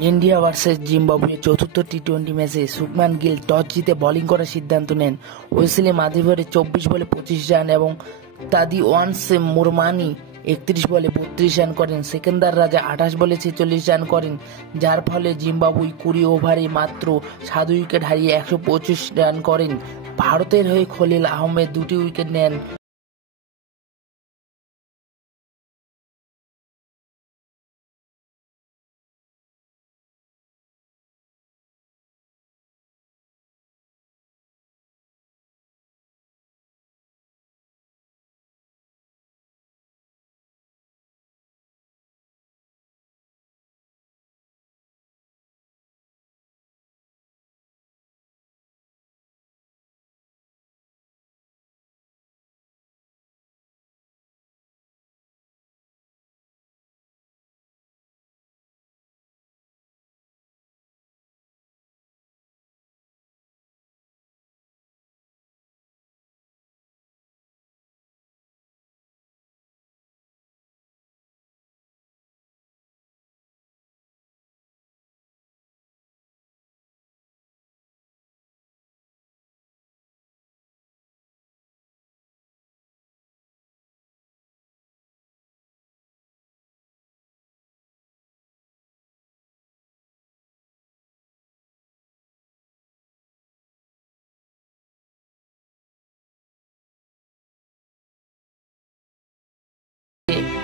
India versus Zimbabwe চতুর্থ টি-20 ম্যাচে Shubman Gill toss জিতে বোলিং করার সিদ্ধান্ত নেন। ওয়েসলি মাধিবরে 24 বলে 25 রান এবং তাদি ওয়ানসে মুরমানি 31 বলে 32 রান করেন। সেকেন্দার রাজা 28 বলে 46 রান করেন, যার ফলে জিম্বাবুয়ে 20 ওভারে মাত্র 7 উইকেট হারিয়ে 125 রান করেন। ভারতের হয়ে খলিল আহমেদ 2টি উইকেট নেন।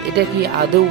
এটা কি আদৌ